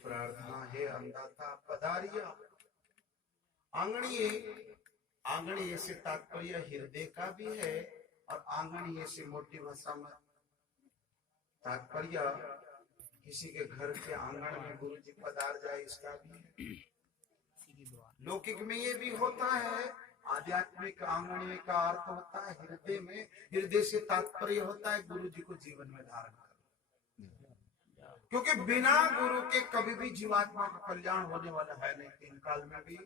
प्रार्थना है अन्नदाता पधारिया। आंगणीय, आंगणीय से तात्पर्य हृदय का भी है और आंगणीय से मोटी भाषा में तात्पर्य किसी के घर के आंगन में गुरु जी पधार जाए इसका भी है। लौकिक में ये भी होता है, आध्यात्मिक आंगणीय का अर्थ होता है हृदय में। हृदय से तात्पर्य होता है गुरु जी को जीवन में धारण करना, क्योंकि बिना गुरु के कभी भी जीवात्मा का कल्याण होने वाला है नहीं। तीन काल में भी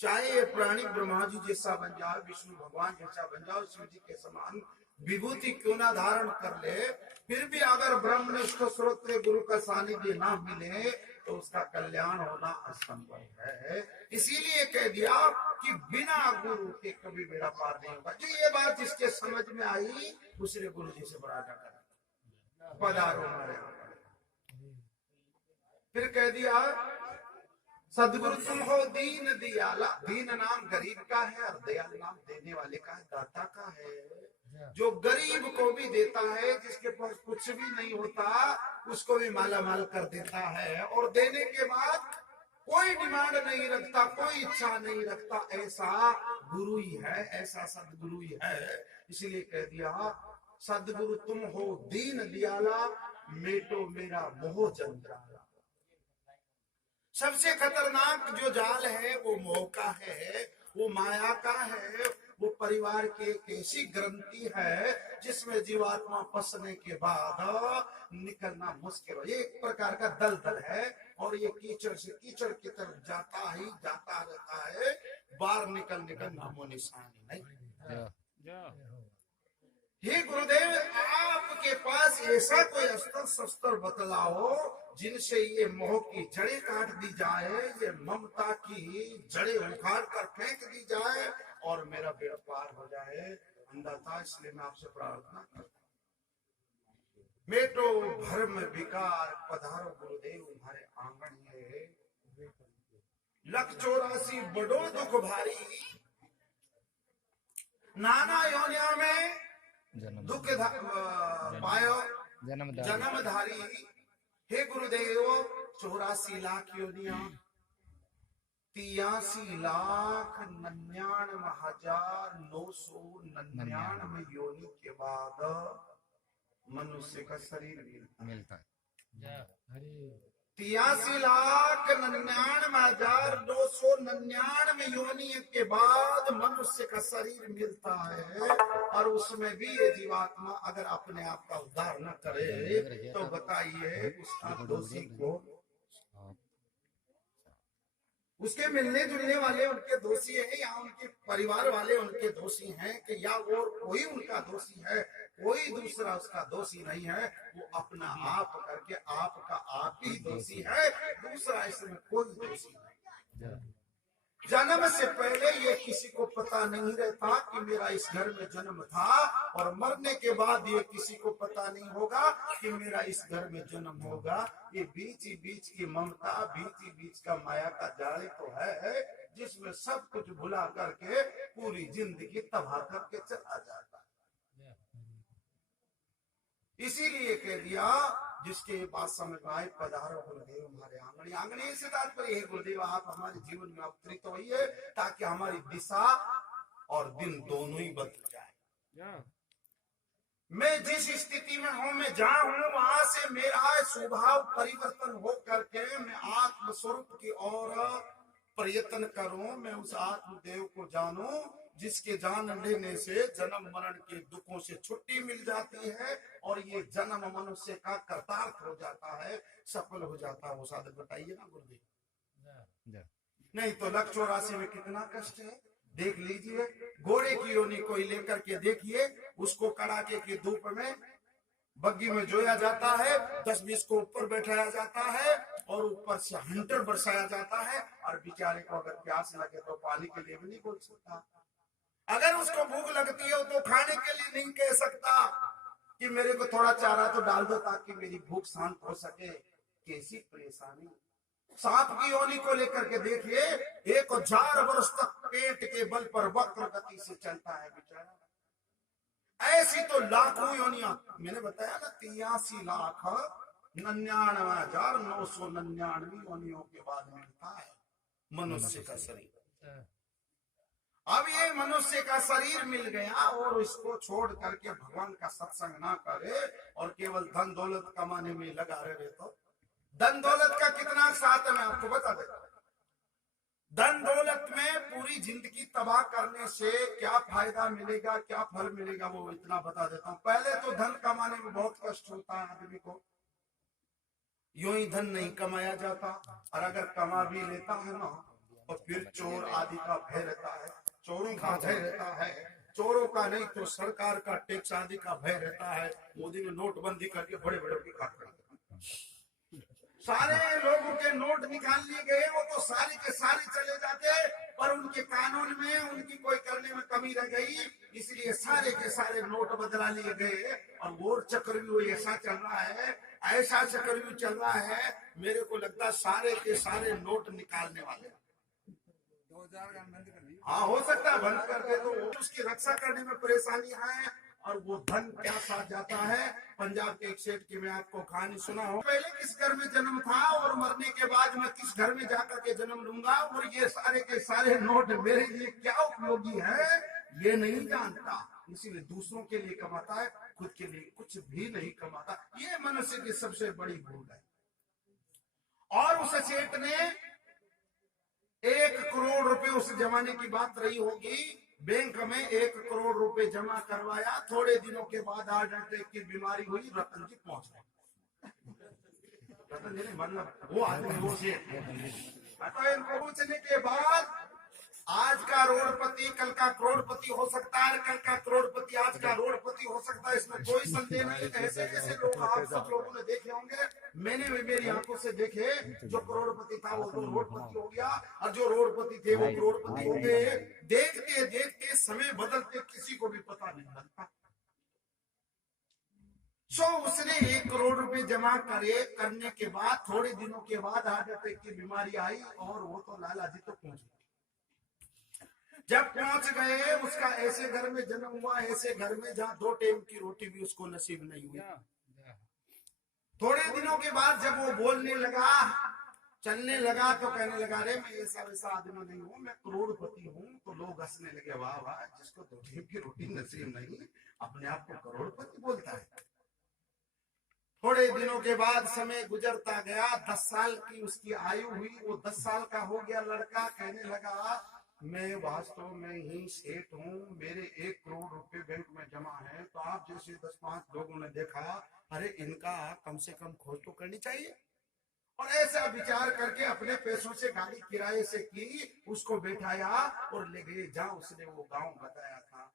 चाहे ये प्राणी ब्रह्मा जी जैसा बन जाए, विष्णु भगवान जैसा बन जाओ, शिव जी के समान विभूति क्यों ना धारण कर ले, फिर भी अगर ब्रह्मनिष्ठ श्रोत्र गुरु का सानिध्य ना मिले तो उसका कल्याण होना असंभव है। इसीलिए कह दिया कि बिना गुरु के कभी बेड़ा पार नहीं होगा। जो ये बात जिसके समझ में आई दूसरे गुरु जी से बड़ा कर पधारो हमारे यहाँ। फिर कह दिया सदगुरु तुम हो दीन दयाला। दीन नाम गरीब का है और दयाल नाम देने वाले का है, दाता का है। जो गरीब को भी देता है, जिसके पास कुछ भी नहीं होता उसको भी माला माल कर देता है, और देने के बाद कोई डिमांड नहीं रखता, कोई इच्छा नहीं रखता। ऐसा गुरु ही है, ऐसा सदगुरु ही है। इसीलिए कह दिया सदगुरु तुम हो दीन दयाला, मेटो मेरा मोह जंजाला। सबसे खतरनाक जो जाल है वो मोह का है, वो माया का है, वो परिवार की एक ऐसी ग्रंथि है जिसमें जीवात्मा फंसने के बाद निकलना मुश्किल हो। ये एक प्रकार का दलदल है और ये कीचड़ से कीचड़ की तरफ जाता ही जाता रहता है, बाहर निकलने का नामो निशान नहीं। हे गुरुदेव, आपके पास ऐसा कोई अस्त्र शस्त्र बतलाओ जिनसे ये मोह की जड़ें काट दी जाए, ये ममता की जड़ें उखाड़ कर फेंक दी जाए और मेरा बेड़ा पार हो जाए। अन्नदाता, इसलिए मैं आपसे प्रार्थना करता हूँ, मेटो भरम विकार, पधारो गुरुदेव हमारे आंगन है। 184 बड़ो दुख भारी, नाना योनिया में दुख पायो जन्मधारी। हे गुरुदेव, 84 लाख योनिया, 83,99,999 योनि के बाद मनुष्य का शरीर मिलता है। 83,99,999 योनि के बाद मनुष्य का शरीर मिलता है, और उसमें भी ये जीवात्मा अगर अपने आप का उद्धार न करे तो बताइए उसका दोषी को, उसके मिलने जुलने वाले उनके दोषी हैं या उनके परिवार वाले उनके दोषी हैं, कि या और कोई उनका दोषी है? कोई दूसरा उसका दोषी नहीं है, वो अपना आप करके आपका आप ही दोषी है, दूसरा इसमें कोई दोषी नहीं। जन्म से पहले ये किसी को पता नहीं रहता कि मेरा इस घर में जन्म था, और मरने के बाद ये किसी को पता नहीं होगा कि मेरा इस घर में जन्म होगा। ये बीच ही बीच की ममता, बीच ही बीच का माया का जाल तो है जिसमें सब कुछ भुला करके पूरी जिंदगी तबाह करके चला जाता है। इसीलिए कह दिया जिसके बात समझ में आए पधारो गुरुदेव हमारे आंगणी। आंगणी से तात्पर्य है गुरुदेव आप हमारे जीवन में अवतरित होइए, ताकि हमारी दिशा और दिन दोनों ही बदल जाए। मैं जिस स्थिति में हूँ, मैं जहाँ हूँ वहां से मेरा स्वभाव परिवर्तन हो करके मैं आत्म स्वरूप की ओर प्रयत्न करूं, मैं उस आत्मदेव को जानूं जिसके जान लेने से जन्म मरण के दुखों से छुट्टी मिल जाती है और ये जन्म मनुष्य का कर्तार्थ हो जाता है, सफल हो जाता है। वो साधक बताइए ना गुरुदेव, नहीं तो 184 में कितना कष्ट है देख लीजिए। घोड़े की योनि कोई लेकर के देखिए, उसको कड़ाके की धूप में बग्गी में जोया जाता है, 10-20 को ऊपर बैठाया जाता है और ऊपर से हंटर बरसाया जाता है, और बेचारे को अगर प्यास लगे तो पानी के लिए भी नहीं बोल सकता। अगर उसको भूख लगती है तो खाने के लिए नहीं कह सकता कि मेरे को थोड़ा चारा तो डाल दो ताकि मेरी भूख शांत हो सके। कैसी परेशानी। सांप की योनि को लेकर के देखिए, 1000 वर्ष तक पेट के बल पर वक्र गति से चलता है बेचारा। ऐसी तो लाखों योनियां, मैंने बताया ना 83 लाख 99,999 योनियों के बाद मिलता है मनुष्य का शरीर। अब ये मनुष्य का शरीर मिल गया और इसको छोड़ करके भगवान का सत्संग ना करे और केवल धन दौलत कमाने में लगा रहे तो धन दौलत का कितना साथ है मैं आपको बता देता हूं। धन दौलत में पूरी जिंदगी तबाह करने से क्या फायदा मिलेगा, क्या फल मिलेगा, वो इतना बता देता हूं। पहले तो धन कमाने में बहुत कष्ट होता है आदमी को, यूं ही धन नहीं कमाया जाता, और अगर कमा भी लेता है ना तो फिर चोर आदि का भय रहता है, चोरों का भय रहता है, चोरों का नहीं तो सरकार का टैक्स आदि का भय रहता है। मोदी ने नोटबंदी करके बड़े बड़े अधिकार कर दिए, सारे लोगों के नोट निकाल लिए गए, वो तो सारे के सारे चले जाते, पर उनके कानून में उनकी कोई करने में कमी रह गई, इसलिए सारे के सारे नोट बदला लिए गए। और वो चक्रव्यूह ऐसा चल रहा है, ऐसा चक्रव्यूह चल रहा है, मेरे को लगता है सारे के सारे नोट निकालने वाले। 2000 का बंद कर दिया। हाँ, हो सकता है बंद कर दे तो उसकी रक्षा करने में परेशानी है, और वो धन क्या साथ जाता है। पंजाब के एक सेठ की मैं आपको कहानी सुना हूँ, पहले किस घर में जन्म था और मरने के बाद मैं किस घर में जाकर के जन्म लूंगा, और ये सारे के सारे नोट मेरे लिए क्या उपयोगी है ये नहीं जानता, इसीलिए दूसरों के लिए कमाता है, खुद के लिए कुछ भी नहीं कमाता। ये मनुष्य की सबसे बड़ी भूल है। और उस सेठ ने 1 करोड़ रुपए, उस जमाने की बात रही होगी, बैंक में 1 करोड़ रुपए जमा करवाया। थोड़े दिनों के बाद हार्ट अटैक की बीमारी हुई, रतन जी पहुंच गए। रतन जी ने मतलब वो आदमी वो से इनको पूछने के बाद आज का करोड़पति कल का करोड़पति हो सकता है, कल का करोड़पति आज का करोड़पति हो सकता है, इसमें कोई संदेह नहीं। ऐसे ऐसे लोग आप सब लोगों ने देखे होंगे, मैंने भी मेरी आंखों से देखे, जो करोड़पति था वो तो करोड़पति हो गया, और जो करोड़पति थे वो करोड़पति हो गए। देखते देखते समय बदलते किसी को भी पता नहीं लगता। उसने 1 करोड़ रुपए जमा करने के बाद थोड़े दिनों के बाद हार्ट अटैक की बीमारी आई, और वो तो लाला जी तो पहुंच गए। जब पहुंच गए, उसका ऐसे घर में जन्म हुआ, ऐसे घर में जहां 2 टाइम की रोटी भी उसको नसीब नहीं हुई। थोड़े दिनों के बाद जब वो बोलने लगा, चलने लगा, तो कहने लगा, रे मैं ऐसा वैसा आदमी नहीं हूँ, मैं करोड़पति हूँ। तो लोग हंसने लगे, वाह वाह, जिसको 2 टाइम की रोटी नसीब नहीं अपने आप को करोड़पति बोलता है। थोड़े दिनों के बाद समय गुजरता गया, 10 साल की उसकी आयु हुई, वो 10 साल का हो गया लड़का। कहने लगा, मैं वास्तव में ही सेठ हूँ, मेरे 1 करोड़ रुपए बैंक में जमा है। तो आप जैसे 10-5 लोगों ने देखा, अरे इनका कम से कम खोज तो करनी चाहिए, और ऐसा विचार करके अपने पैसों से गाड़ी किराए से की, उसको बैठाया और ले गए जहाँ उसने वो गांव बताया था।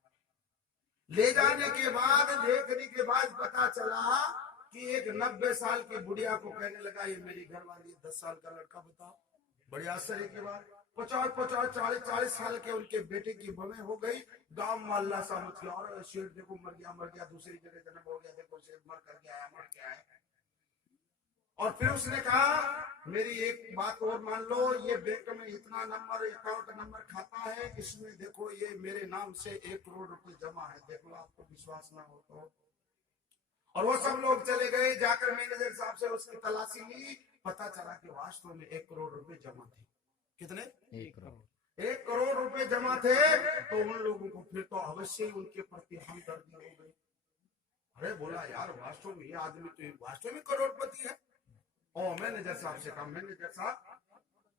ले जाने के बाद, देखने के बाद पता चला कि एक 90 साल की बुढ़िया को कहने लगा, ये मेरी घरवाली, 10 साल का लड़का, बताओ। बड़ी आश्चर्य की बात, 50-40 साल के उनके बेटे की बमे हो गई। गांव मोहल्ला सा मच गया, और शेठ देखो मर गया, दूसरी जगह जन्म हो गया, देखो शेठ मर के आया। और फिर उसने कहा, मेरी एक बात और मान लो, ये बैंक में इतना नंबर, अकाउंट नंबर खाता है, इसमें देखो ये मेरे नाम से 1 करोड़ रुपए जमा है, देख लो, आपको विश्वास ना हो तो। और वो सब लोग चले गए, जाकर मैनेजर साहब से उसकी तलाशी ली, पता चला कि वास्तव में 1 करोड़ रुपए जमा थे। कितने? 1 करोड़ रुपए जमा थे। तो उन लोगों को फिर तो अवश्य ही उनके प्रति हमदर्दी हो गई। अरे बोला, यार वास्तव में ये आदमी तो वास्तव में करोड़पति है। और मैनेजर साहब से कहा, मैनेजर साहब,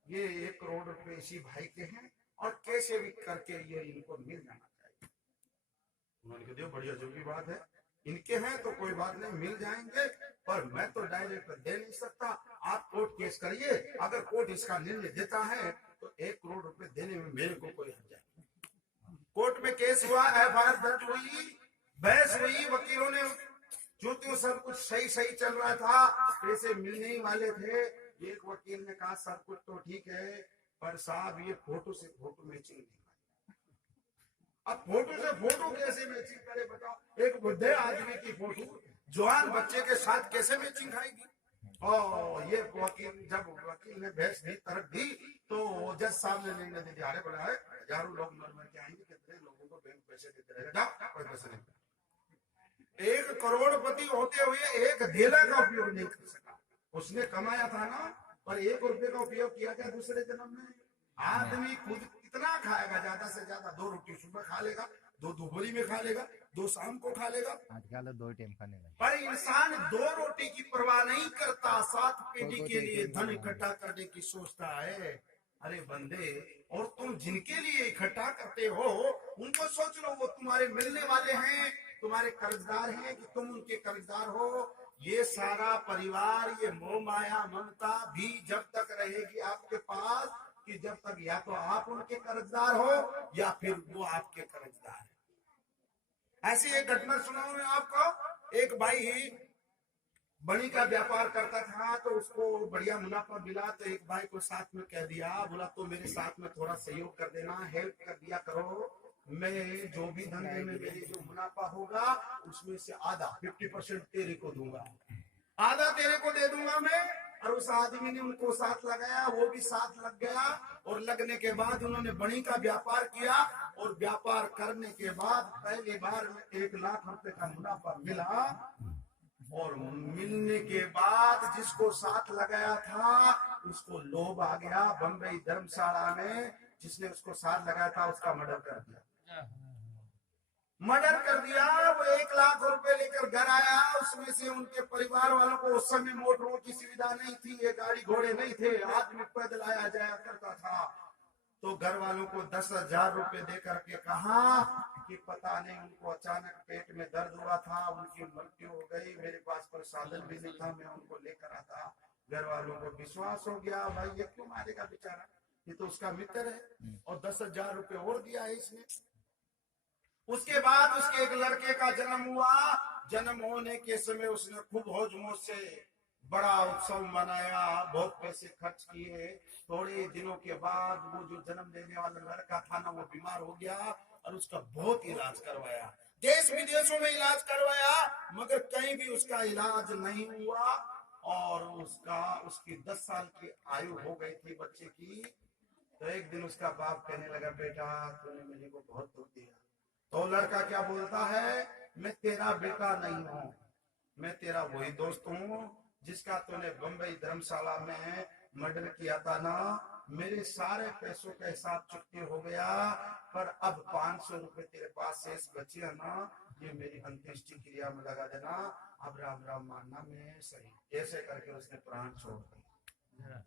ये 1 करोड़ रुपए इसी भाई के हैं, और कैसे भी करके ये इनको मिल जाना चाहिए। उन्होंने कहा, देखो बढ़िया जो की बात है, इनके हैं तो कोई बात नहीं, मिल जाएंगे, पर मैं तो डायरेक्ट दे नहीं सकता, आप कोर्ट केस करिए, अगर कोर्ट इसका निर्णय देता है तो 1 करोड़ रुपए देने में मेरे को कोई हर्ज नहीं। कोर्ट में केस हुआ, FIR दर्ज हुई, बहस हुई, वकीलों ने जो सब कुछ सही चल रहा था, पैसे मिलने ही वाले थे। एक वकील ने कहा, सब कुछ तो ठीक है, पर साहब ये फोटो से फोटो मैचिंग नहीं। अब फोटो से फोटो कैसे मैचिंग करे बताओ? एक बुढ़े आदमी की फोटो जवान बच्चे के साथ कैसे मैचिंग खाएगी? और ये वकील, जब वकील ने बहस दी, तर्क दी, तो जज साहब ने निर्णय दे दिया, बोला है, हजारों लोग मर के आएंगे, कितने लोगों को बैंक पैसे देते रहेगा, जाओ, कोई पैसे नहीं। 1 करोड़पति होते हुए एक धेला का उपयोग नहीं कर सका। उसने कमाया था ना, पर 1 रुपए का उपयोग किया क्या दूसरे जन्म में? आदमी खुद कितना खाएगा? ज्यादा से ज्यादा 2 रोटी सुबह खा लेगा, 2 दोपहरी में खा लेगा, 2 शाम को खा लेगा। आजकल 2 टाइम खाने लगे। पर इंसान 2 रोटी की परवाह नहीं करता, 7 पीढ़ी के लिए धन इकट्ठा करने की सोचता है। अरे बंदे, और तुम जिनके लिए इकट्ठा करते हो उनको सोच लो, वो तुम्हारे मिलने वाले हैं, तुम्हारे कर्जदार हैं कि तुम उनके कर्जदार हो। ये सारा परिवार, ये मोह माया ममता भी जब तक रहेगी आपके पास, कि जब तक या तो आप उनके कर्जदार हो या फिर वो आपके कर्जदार है। ऐसी एक घटना सुनाऊं मैं आपको। एक भाई बनी का व्यापार करता था, तो उसको बढ़िया मुनाफा मिला, तो एक भाई को साथ में कह दिया, बोला तो मेरे साथ में थोड़ा सहयोग कर देना, हेल्प कर दिया करो। मैं जो भी धंधे में मेरे जो मुनाफा होगा उसमें से आधा 50% तेरे को दूंगा, आधा तेरे को दे दूंगा मैं। और उस आदमी ने उनको साथ लगाया, वो भी साथ लग गया, और लगने के बाद उन्होंने बनी का व्यापार किया, और व्यापार करने के बाद पहली बार में 1 लाख रुपए का मुनाफा मिला। और मिलने के बाद जिसको साथ लगाया था उसको लोभ आ गया, बंबई धर्मशाला में जिसने उसको साथ लगाया था उसका मर्डर कर दिया। वो 1 लाख रुपए लेकर घर आया। उसमें से उनके परिवार वालों को उस समय मोटरों की सुविधा नहीं थी, ये गाड़ी घोड़े नहीं थे, आदमी पैदल आया जाया करता था। तो घर वालों को 10,000 रुपए दे करके कहा कि पता नहीं उनको अचानक पेट में दर्द हुआ था, उनकी मृत्यु हो गई, मेरे पास कोई साधन भी नहीं था, मैं उनको लेकर आता। घर वालों को विश्वास हो गया, भाई ये क्यों मारेगा बेचारा, ये तो उसका मित्र है, और 10,000 रुपए और दिया है इसने। उसके बाद उसके एक लड़के का जन्म हुआ। जन्म होने के समय उसने खूब हौज-मौज से बड़ा उत्सव मनाया, बहुत पैसे खर्च किए। थोड़े दिनों के बाद वो जो जन्म देने वाला लड़का था ना, वो बीमार हो गया, और उसका बहुत इलाज करवाया, देश विदेशों में इलाज करवाया, मगर कहीं भी उसका इलाज नहीं हुआ। और उसकी 10 साल की आयु हो गई थी बच्चे की। तो एक दिन उसका बाप कहने लगा, बेटा तूने मेरे को बहुत दुख दिया। तो लड़का क्या बोलता है, मैं तेरा बेटा नहीं हूँ, मैं तेरा वही दोस्त हूँ जिसका तूने बंबई धर्मशाला में मर्डर किया था ना। मेरे सारे पैसों का हिसाब चुकती हो गया, पर अब 500 रुपए तेरे पास शेष बचे है ना, ये मेरी अंत्येष्टि क्रिया में लगा देना, अब राम राम मानना, मैं सही। ऐसे करके उसने प्राण छोड़ दिया।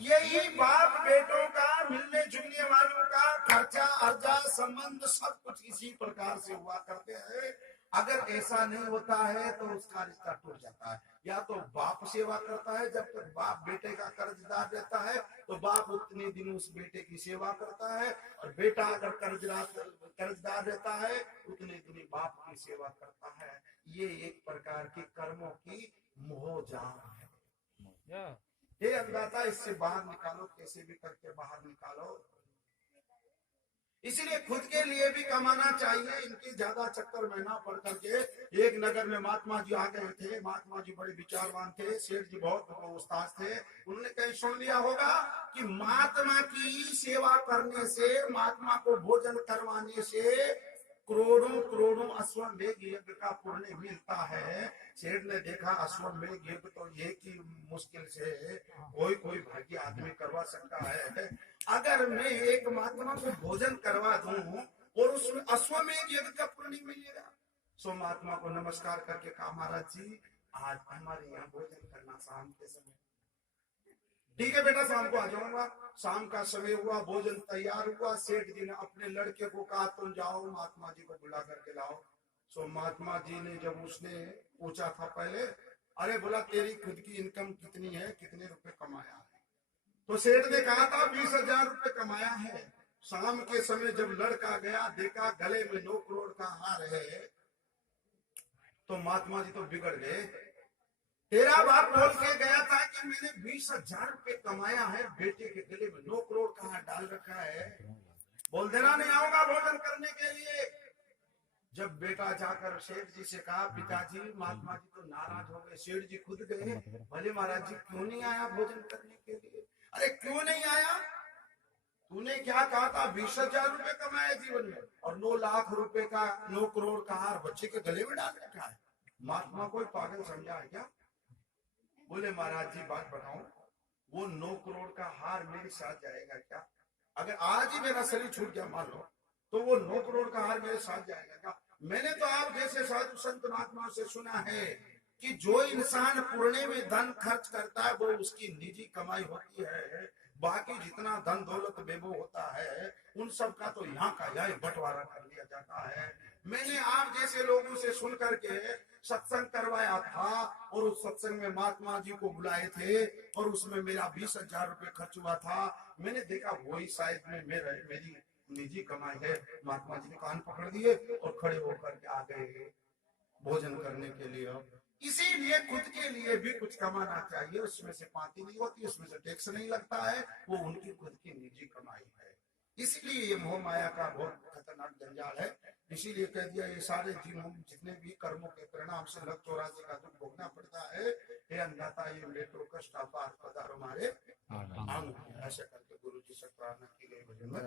यही बाप बेटों का, मिलने जुलने वालों का खर्चा अर्जा संबंध सब कुछ इसी प्रकार से हुआ करते हैं। अगर ऐसा नहीं होता है तो उसका रिश्ता टूट जाता है। या तो बाप सेवा करता है, जब तक बाप बेटे का कर्जदार रहता है तो बाप उतने दिन उस बेटे की सेवा करता है, और बेटा अगर कर्जदार रहता है उतने दिन बाप की सेवा करता है। ये एक प्रकार की कर्मों की मोहजाल है। ये अंदाता, इससे बाहर निकालो, कैसे भी करके बाहर निकालो। इसलिए खुद के लिए भी कमाना चाहिए, इनकी ज्यादा चक्कर में ना पड़ करके। एक नगर में महात्मा जी आ गए थे। महात्मा जी बड़े विचारवान थे, सेठ जी बहुत उस्ताद थे। उन्होंने कहीं सुन लिया होगा कि महात्मा की सेवा करने से, महात्मा को भोजन करवाने से करोड़ों करोड़ों अश्वमेध यज्ञ का पुण्य मिलता है। सेठ ने देखा अश्वमेध यज्ञ तो एक ही मुश्किल से कोई भाग्य आदमी करवा सकता है। अगर मैं एक महात्मा को भोजन करवा दूं और उसमें अश्वमेध यज्ञ का पुण्य मिलेगा। सो महात्मा को नमस्कार करके कहा, महाराज जी आज हमारे यहाँ भोजन करना शाम के समय। ठीक है बेटा, शाम को आ जाऊंगा। शाम का समय हुआ, भोजन तैयार हुआ। सेठ जी ने अपने लड़के को कहा, तुम जाओ महात्मा जी को बुला करके लाओ। सो महात्मा जी ने जब उसने पूछा था पहले, अरे बोला तेरी खुद की इनकम कितनी है, कितने रुपए कमाया है? तो सेठ ने कहा था 20,000 रुपए कमाया है। शाम के समय जब लड़का गया, देखा गले में 9 करोड़ का हार है, तो महात्मा जी तो बिगड़ गए। तेरा बाप बोल के गया था कि मैंने 20,000 रुपए कमाया है, बेटे के गले में 9 करोड़ का हार डाल रखा है, बोल देना नहीं आऊंगा भोजन करने के लिए। जब बेटा जाकर सेठ जी से कहा, पिताजी महात्मा जी तो नाराज हो गए। सेठ जी खुद गए, भले महाराज जी क्यों नहीं आया भोजन करने के लिए? अरे क्यों नहीं आया? तूने क्या कहा था? 20,000 रुपए कमाया जीवन में, और 9 लाख रुपए का 9 करोड़ का हार बच्चे के गले में डाल रखा है। महात्मा कोई पागल समझा है क्या? बोले महाराज जी बात बताऊं, वो 9 करोड़ का हार मेरे साथ जाएगा क्या? अगर आज ही मेरा शरीर छूट गया मान लो, तो वो 9 करोड़ का हार मेरे साथ जाएगा क्या? मैंने तो आप जैसे साधु संत महात्मा से सुना है कि जो इंसान पुरने में धन खर्च करता है वो उसकी निजी कमाई होती है, बाकी जितना धन दौलत वैभव होता है उन सब का तो यहाँ का यहाँ बंटवारा कर लिया जाता है। मैंने आप जैसे लोगों से सुन करके सत्संग करवाया था और उस सत्संग में महात्मा जी को बुलाए थे और उसमें मेरा 20,000 रुपये खर्च हुआ था। मैंने देखा वही शायद में मेरी निजी कमाई है। महात्मा जी ने कान पकड़ दिए और खड़े होकर के आ गए भोजन करने के लिए। इसीलिए खुद के लिए भी कुछ कमाना चाहिए, उसमें से पाती नहीं होती, उसमें से टैक्स नहीं लगता है, वो उनकी खुद की निजी कमाई है। इसलिए ये मोह माया का बहुत खतरनाक जंजाल है। इसीलिए कह दिया ये सारे जितने भी कर्मों के परिणाम से लग 84 का दुख भोगना पड़ता है। हे अन्नदाता ये मेट्रो कष्ट आपार पधारो हमारे अंग, ऐसे करके गुरु जी से प्रार्थना की गई भजन में।